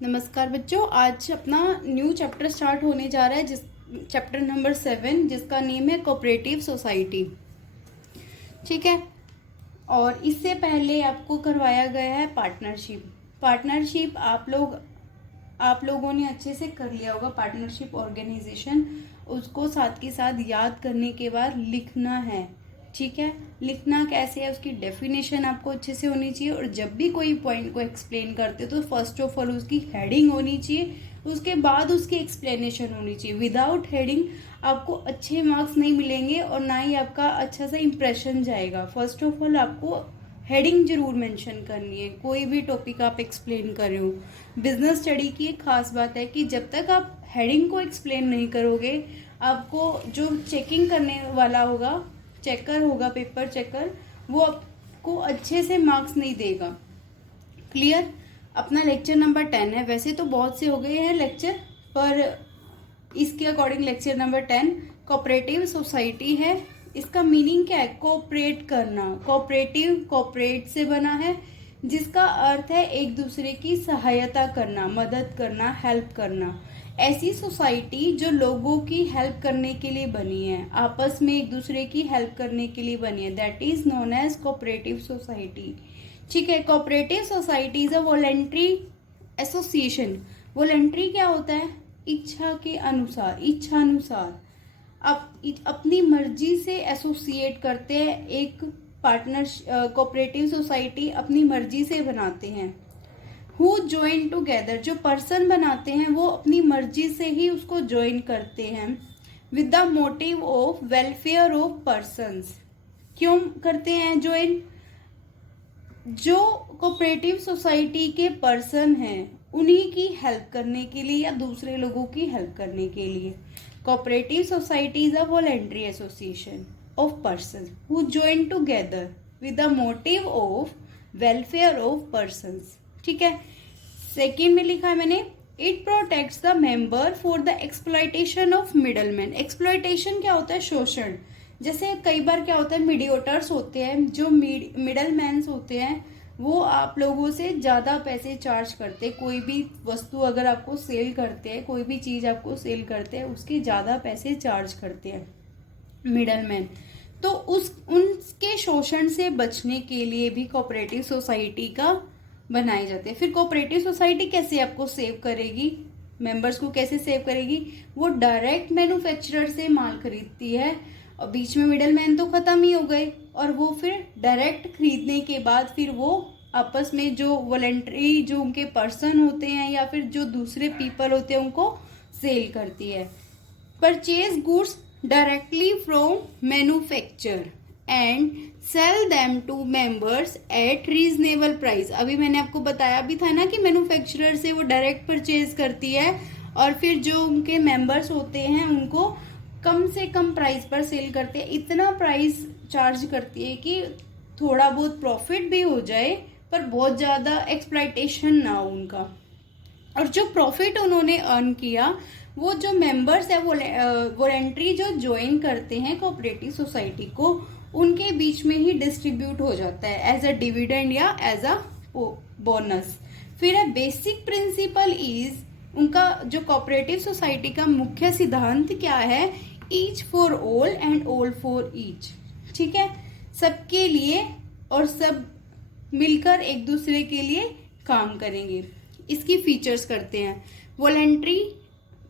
नमस्कार बच्चों, आज अपना न्यू चैप्टर स्टार्ट होने जा रहा है जिस चैप्टर नंबर 7 जिसका नेम है कोऑपरेटिव सोसाइटी। ठीक है। और इससे पहले आपको करवाया गया है पार्टनरशिप। पार्टनरशिप आप लोगों ने अच्छे से कर लिया होगा। पार्टनरशिप ऑर्गेनाइजेशन उसको साथ के साथ याद करने के बाद लिखना है। ठीक है। लिखना कैसे है, उसकी डेफिनेशन आपको अच्छे से होनी चाहिए। और जब भी कोई पॉइंट को एक्सप्लेन करते तो फर्स्ट ऑफ ऑल उसकी हेडिंग होनी चाहिए, उसके बाद उसकी एक्सप्लेनेशन होनी चाहिए। विदाउट हेडिंग आपको अच्छे मार्क्स नहीं मिलेंगे और ना ही आपका अच्छा सा इंप्रेशन जाएगा। फर्स्ट ऑफ ऑल आपको हेडिंग जरूर मेंशन करनी है। कोई भी टॉपिक आप एक्सप्लेन कर रहे हो, बिजनेस स्टडी की एक खास बात है कि जब तक आप हेडिंग को एक्सप्लेन नहीं करोगे, आपको जो चेकिंग करने वाला होगा, चेकर होगा, पेपर चेकर, वो आपको अच्छे से मार्क्स नहीं देगा। क्लियर। अपना लेक्चर नंबर 10 है। वैसे तो बहुत से हो गए हैं लेक्चर, पर इसके according lecture number 10 cooperative society है। इसका मीनिंग क्या है? कोऑपरेट करना। कोऑपरेटिव कोऑपरेट से बना है, जिसका अर्थ है एक दूसरे की सहायता करना, मदद करना, हेल्प करना। ऐसी सोसाइटी जो लोगों की हेल्प करने के लिए बनी है, आपस में एक दूसरे की हेल्प करने के लिए बनी है, that is known as cooperative society. ठीक है। Cooperative society is a voluntary association. Voluntary क्या होता है? इच्छा के अनुसार, इच्छा अनुसार आप अपनी मर्जी से एसोसिएट करते हैं। एक पार्टनर कोऑपरेटिव सोसाइटी अपनी मर्जी से बनाते हैं। हु ज्वाइन टूगेदर, जो पर्सन बनाते हैं वो अपनी मर्जी से ही उसको ज्वाइन करते हैं। With the motive of welfare of persons. क्यों करते हैं ज्वाइन? जो कोऑपरेटिव सोसाइटी के पर्सन हैं उन्हीं की हेल्प करने के लिए या दूसरे लोगों की हेल्प करने के लिए। Cooperative society is a voluntary association of person who join together with the motive of welfare of persons. ठीक है। सेकेंड में लिखा है मैंने, it protects the member for the exploitation of middleman. Exploitation क्या होता है? शोषण। जैसे कई बार क्या होता है, मीडिएटर्स होते हैं, जो मिडल मैन्स होते हैं, वो आप लोगों से ज्यादा पैसे चार्ज करते हैं। कोई भी वस्तु अगर आपको सेल करते हैं, कोई भी चीज आपको सेल करते हैं, उसके ज्यादा पैसे चार्ज करते हैं मिडलमैन। तो उनके शोषण से बचने के लिए भी कोऑपरेटिव सोसाइटी का बनाए जाते हैं। फिर कोऑपरेटिव सोसाइटी कैसे आपको सेव करेगी, मेंबर्स को कैसे सेव करेगी? वो डायरेक्ट मैन्युफैक्चरर से माल खरीदती है और बीच में मिडल मैन तो खत्म ही हो गए, और वो फिर डायरेक्ट खरीदने के बाद फिर वो आपस में जो वॉलेंट्री जो उनके पर्सन होते हैं या फिर जो दूसरे पीपल होते हैं उनको सेल करती है। Purchase goods directly from manufacture and sell them to members at reasonable price. अभी मैंने आपको बताया भी था ना कि मैन्युफैक्चरर से वो डायरेक्ट परचेज करती है और फिर जो उनके मेंबर्स होते हैं उनको कम से कम प्राइस पर सेल करते हैं। इतना प्राइस चार्ज करती है कि थोड़ा बहुत प्रॉफिट भी हो जाए पर बहुत ज्यादा एक्सप्लॉयटेशन ना हो उनका। और जो प्रॉफिट उन्होंने अर्न किया वो जो मेंबर्स है, वॉलेंट्री जो ज्वाइन करते हैं कोऑपरेटिव सोसाइटी को, उनके बीच में ही डिस्ट्रीब्यूट हो जाता है एज अ डिविडेंड या एज अ बोनस। फिर है बेसिक प्रिंसिपल इज, उनका जो कोऑपरेटिव सोसाइटी का मुख्य सिद्धांत क्या है? Each for all and all for each. ठीक है। सबके लिए और सब मिलकर एक दूसरे के लिए काम करेंगे। इसकी फीचर्स करते हैं। वॉलेंट्री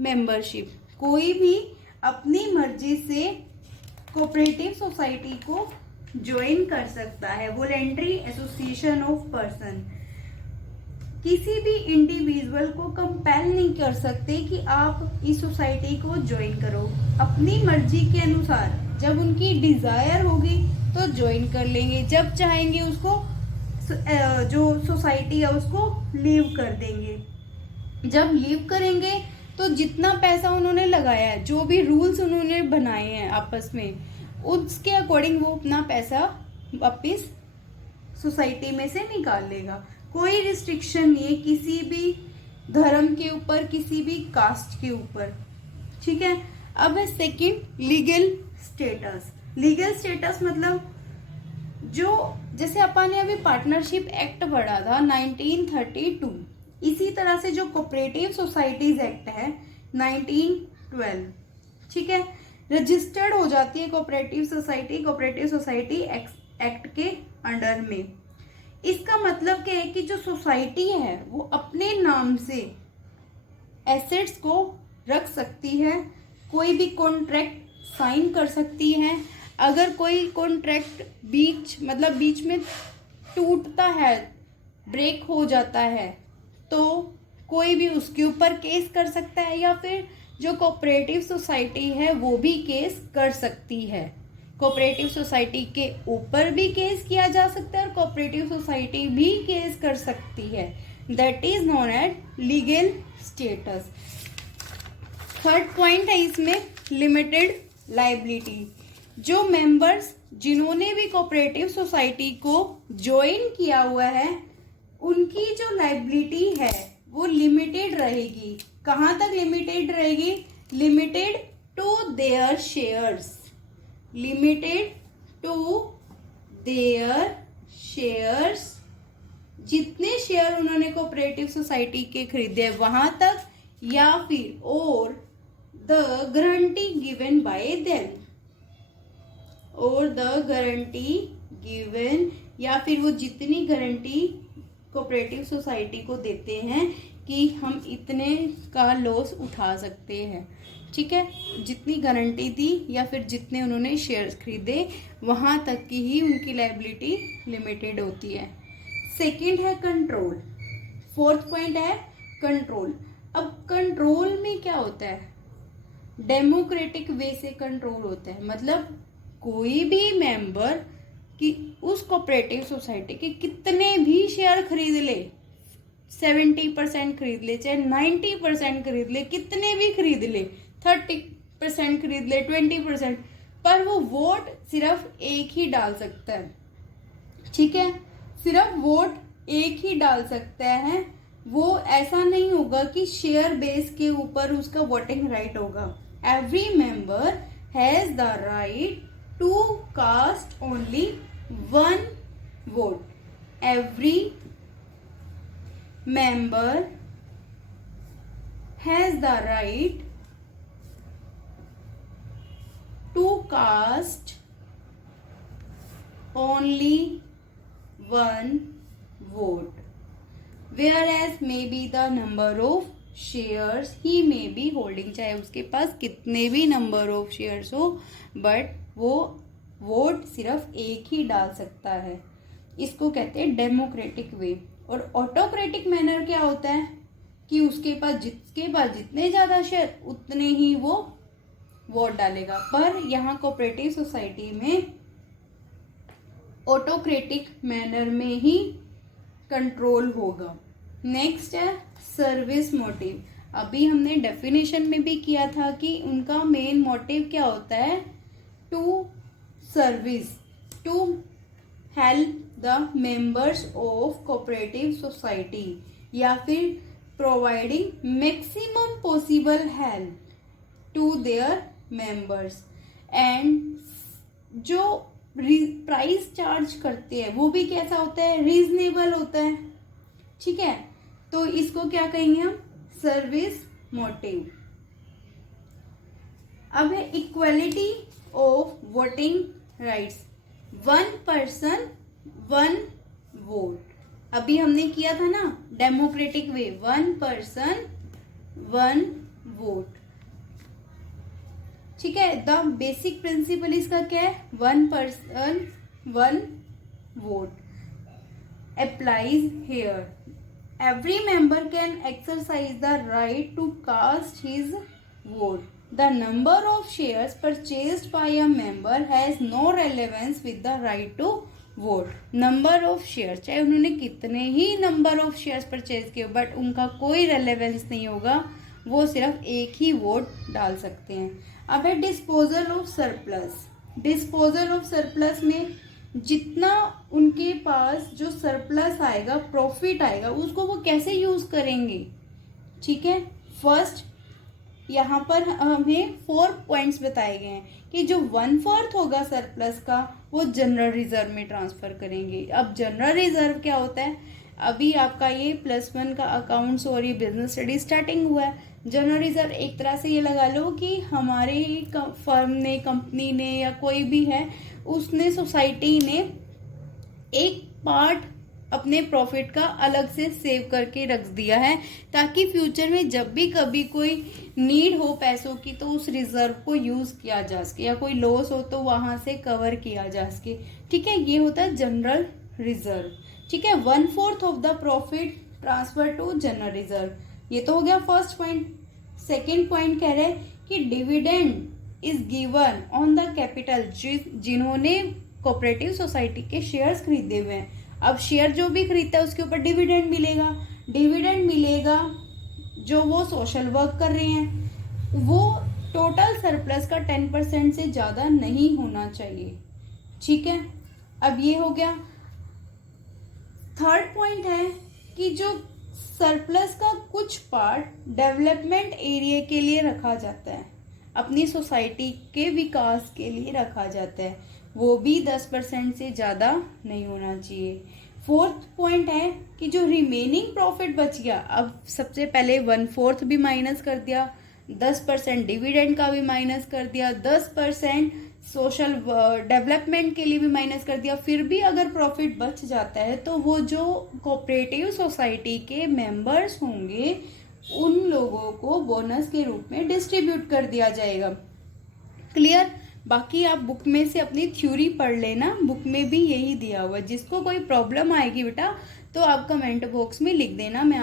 मेंबरशिप, कोई भी अपनी मर्जी से कोऑपरेटिव सोसाइटी को ज्वाइन कर सकता है। वॉलेंट्री एसोसिएशन ऑफ पर्सन, किसी भी इंडिविजुअल को कंपेल नहीं कर सकते कि आप इस सोसाइटी को ज्वाइन करो। अपनी मर्जी के अनुसार जब उनकी डिजायर होगी तो ज्वाइन कर लेंगे, जब चाहेंगे उसको जो सोसाइटी है उसको लीव कर देंगे। जब लीव करेंगे तो जितना पैसा उन्होंने लगाया है, जो भी रूल्स उन्होंने बनाए हैं आपस में, उसके अकॉर्डिंग वो अपना पैसा वापिस सोसाइटी में से निकाल लेगा। कोई रिस्ट्रिक्शन नहीं है किसी भी धर्म के ऊपर, किसी भी कास्ट के ऊपर। ठीक है। अब है second, legal status. Legal status मतलब जो, जैसे अपन ने अभी पार्टनरशिप एक्ट पढ़ा था 1932, इसी तरह तरह से जो कोऑपरेटिव सोसाइटीज एक्ट है 1912, ठीक है, रजिस्टर्ड हो जाती है कोऑपरेटिव सोसाइटी एक्ट के अंडर में। इसका मतलब क्या है कि जो सोसाइटी है वो अपने नाम से एसेट्स को रख सकती है, कोई भी कॉन्ट्रैक्ट साइन कर सकती है। अगर कोई कॉन्ट्रैक्ट बीच में टूटता है, ब्रेक हो जाता है, तो कोई भी उसके ऊपर केस कर सकता है, या फिर जो कोऑपरेटिव सोसाइटी है वो भी केस कर सकती है। कोऑपरेटिव सोसाइटी के ऊपर भी केस किया जा सकता है और कोऑपरेटिव सोसाइटी भी केस कर सकती है। That is known as legal status. Third point है इसमें लिमिटेड लायबिलिटी। जो मेंबर्स जिन्होंने भी कोऑपरेटिव सोसाइटी को ज्वाइन किया हुआ है उनकी जो लायबिलिटी है वो लिमिटेड रहेगी। कहाँ तक लिमिटेड रहेगी? Limited to their shares, limited to their shares. जितने शेयर उन्होंने कोऑपरेटिव सोसाइटी के खरीदे वहां तक, या फिर और the guarantee given by them, और द गारंटी गिवन, या फिर वो जितनी गारंटी कोऑपरेटिव सोसाइटी को देते हैं कि हम इतने का लॉस उठा सकते हैं, ठीक है, जितनी गारंटी दी या फिर जितने उन्होंने शेयर्स खरीदे वहां तक की ही उनकी लायबिलिटी लिमिटेड होती है। सेकंड है कंट्रोल। फोर्थ पॉइंट है कंट्रोल। अब कंट्रोल में क्या होता है? डेमोक्रेटिक वे से कंट्रोल होता है, मतलब कोई भी मेंबर कि उस कोऑपरेटिव सोसाइटी के कितने भी शेयर खरीद ले, 70% खरीद ले, चाहे 90% खरीद ले, कितने भी खरीद ले, 30% खरीद ले, 20%, पर वो वोट सिर्फ एक ही डाल सकता है, ठीक है, सिर्फ वोट एक ही डाल सकता है। वो ऐसा नहीं होगा कि शेयर बेस के ऊपर उसका वोटिंग राइट होगा। Every member has the right to cast only one vote. Every member has the right to cast only one vote, whereas may be the number of shares he may be holding, चाहे उसके पास कितने भी number of shares हो, but वो vote सिर्फ एक ही डाल सकता है। इसको कहते हैं डेमोक्रेटिक वे। और ऑटोक्रेटिक मैनर क्या होता है कि जिसके पास जितने ज्यादा शेयर उतने ही वो वोट डालेगा, पर यहाँ कोऑपरेटिव सोसाइटी में ऑटोक्रेटिक मैनर में ही कंट्रोल होगा। नेक्स्ट है सर्विस मोटिव। अभी हमने डेफिनेशन में भी किया था कि उनका मेन मोटिव क्या होता है? To service, to help the members of cooperative society, या फिर providing maximum possible help to their members. And जो प्राइस चार्ज करते हैं वो भी कैसा होता है? रीजनेबल होता है, ठीक है, तो इसको क्या कहेंगे हम? Service motive. अब है equality of voting rights. One person one vote. अभी हमने किया था ना डेमोक्रेटिक वे, वन पर्सन वन वोट, ठीक है। द बेसिक प्रिंसिपल इसका क्या है? One person one vote applies here. Every member can exercise the right to cast his vote. The number of shares purchased by a member has no relevance with the right to vote. Number of shares, चाहे उन्होंने कितने ही number of shares purchase किए, but उनका कोई relevance नहीं होगा, वो सिर्फ एक ही वोट डाल सकते हैं। अब है disposal of surplus. Disposal of surplus में जितना उनके पास जो सरप्लस आएगा, प्रॉफिट आएगा, उसको वो कैसे यूज करेंगे, ठीक है। फर्स्ट यहाँ पर हमें 4 पॉइंट्स बताए गए हैं कि जो 1/4 होगा सरप्लस का वो जनरल रिजर्व में ट्रांसफर करेंगे। अब जनरल रिजर्व क्या होता है? अभी आपका ये +1 का अकाउंट्स और ये बिजनेस स्टडी स्टार्टिंग हुआ है। जनरल रिजर्व एक तरह से ये लगा लो कि हमारे फर्म ने, कंपनी ने या कोई भी है, उसने, सोसाइटी ने एक पार्ट अपने प्रॉफिट का अलग से सेव करके रख दिया है, ताकि फ्यूचर में जब भी कभी कोई नीड हो पैसों की तो उस रिजर्व को यूज किया जा सके, या कोई लॉस हो तो वहां से कवर किया जा सके। ठीक है, ये होता है जनरल रिजर्व। ठीक है, 1/4 of the profit transfer to general reserve. ये तो हो गया फर्स्ट पॉइंट। सेकेंड पॉइंट कह रहे हैं कि dividend is given on the capital, जिन्होंने कोऑपरेटिव सोसाइटी के शेयर्स खरीदे हुए हैं। अब शेयर जो भी खरीदता है उसके ऊपर डिविडेंड मिलेगा। डिविडेंड मिलेगा जो वो सोशल वर्क कर रहे हैं, वो टोटल सरप्लस का 10% से ज्यादा नहीं होना चाहिए। ठीक है, अब ये हो गया। थर्ड पॉइंट है कि जो सरप्लस का कुछ पार्ट डेवलपमेंट एरिया के लिए रखा जाता है, अपनी सोसाइटी के विकास के लिए रखा जाता है, वो भी 10% से ज़्यादा नहीं होना चाहिए। फोर्थ पॉइंट है कि जो रिमेनिंग प्रॉफिट बच गया, अब सबसे पहले 1/4 भी माइनस कर दिया, 10% डिविडेंड का भी माइनस कर दिया, 10% सोशल डेवलपमेंट के लिए भी माइनस कर दिया, फिर भी अगर प्रॉफिट बच जाता है तो वो जो कोऑपरेटिव सोसाइटी के मेंबर्स होंगे उन लोगों को बोनस के रूप में डिस्ट्रीब्यूट कर दिया जाएगा। क्लियर? बाकी आप बुक में से अपनी थ्योरी पढ़ लेना, बुक में भी यही दिया हुआ है। जिसको कोई प्रॉब्लम आएगी बेटा तो आप कमेंट बॉक्स में लिख देना, मैं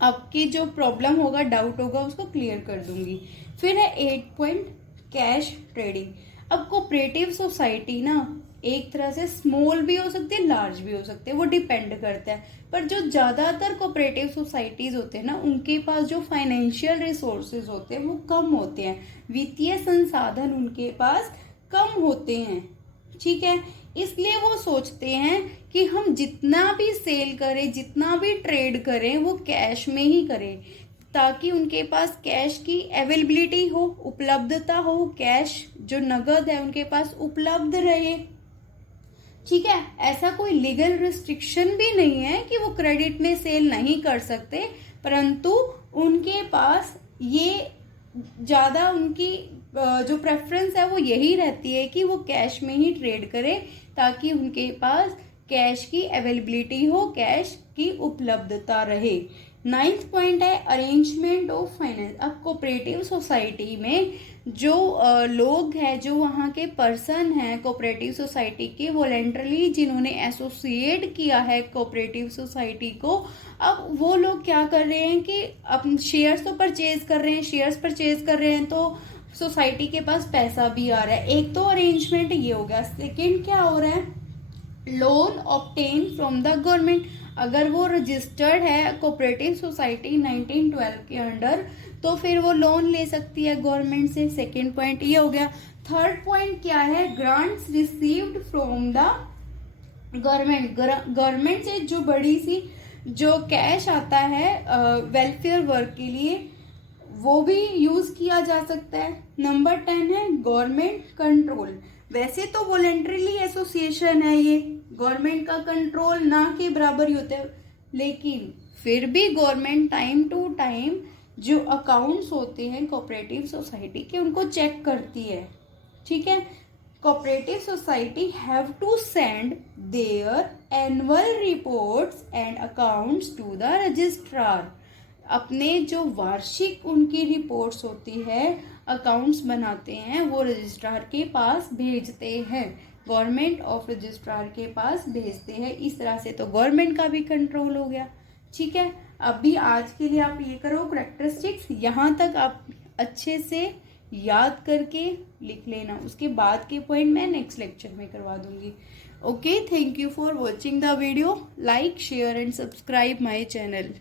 आपकी जो प्रॉब्लम होगा, डाउट होगा, उसको क्लियर कर दूंगी। फिर है 8 पॉइंट कैश ट्रेडिंग। अब कोऑपरेटिव सोसाइटी ना एक तरह से स्मॉल भी हो सकती है, लार्ज भी हो सकती है, वो डिपेंड करता है। पर जो ज्यादातर कोऑपरेटिव सोसाइटीज होते हैं ना, उनके पास जो फाइनेंशियल रिसोर्सेज होते हैं वो कम होते हैं, वित्तीय संसाधन उनके पास कम होते हैं। ठीक है, इसलिए वो सोचते हैं कि हम जितना भी सेल करें, जितना भी ट्रेड करें, वो कैश में ही करें, ताकि उनके पास कैश की अवेलेबिलिटी हो, उपलब्धता हो, कैश जो नगद है उनके पास उपलब्ध रहे। ठीक है, ऐसा कोई लीगल रिस्ट्रिक्शन भी नहीं है कि वो क्रेडिट में सेल नहीं कर सकते, परंतु उनके पास ये ज्यादा उनकी जो प्रेफरेंस है वो यही रहती है कि वो कैश में ही ट्रेड करें, ताकि उनके पास कैश की अवेलेबिलिटी हो, कैश की उपलब्धता रहे। 9th पॉइंट है अरेंजमेंट ऑफ फाइनेंस। अब कोऑपरेटिव सोसाइटी में जो लोग हैं, जो वहाँ के पर्सन हैं कोऑपरेटिव सोसाइटी के, वॉलेंटरली जिन्होंने एसोसिएट किया है कोऑपरेटिव सोसाइटी को, अब वो लोग क्या कर रहे हैं कि अब शेयर्स तो परचेज कर रहे हैं, शेयर्स परचेज कर रहे हैं तो सोसाइटी के पास पैसा भी आ रहा है। एक तो अरेंजमेंट ये हो गया। सेकेंड क्या हो रहा है, loan obtain from the government. अगर वो रजिस्टर्ड है कोऑपरेटिव सोसाइटी 1912 के अंडर, तो फिर वो लोन ले सकती है गवर्नमेंट से। सेकेंड पॉइंट ये हो गया। थर्ड पॉइंट क्या है, grants received from the government. Government से जो बड़ी सी जो कैश आता है वेलफेयर वर्क के लिए, वो भी यूज किया जा सकता है। नंबर 10 है गवर्नमेंट कंट्रोल। वैसे तो वॉलेंटरीली एसोसिएशन है ये, गवर्नमेंट का कंट्रोल ना के बराबर ही होता है, लेकिन फिर भी गवर्नमेंट टाइम टू टाइम जो अकाउंट्स होते हैं कोऑपरेटिव सोसाइटी के, उनको चेक करती है। ठीक है, cooperative society have to send their annual reports and accounts to the registrar. अपने जो वार्षिक उनकी रिपोर्ट्स होती है, अकाउंट्स बनाते हैं, वो रजिस्ट्रार के पास भेजते हैं, गवर्नमेंट ऑफ रजिस्ट्रार के पास भेजते हैं। इस तरह से तो गवर्नमेंट का भी कंट्रोल हो गया। ठीक है, अभी आज के लिए आप ये करो कैरेक्टरिस्टिक्स, यहाँ तक आप अच्छे से याद करके लिख लेना, उसके बाद के पॉइंट मैं नेक्स्ट लेक्चर में करवा दूंगी। Okay, thank you for watching the video. Like, share and subscribe my channel.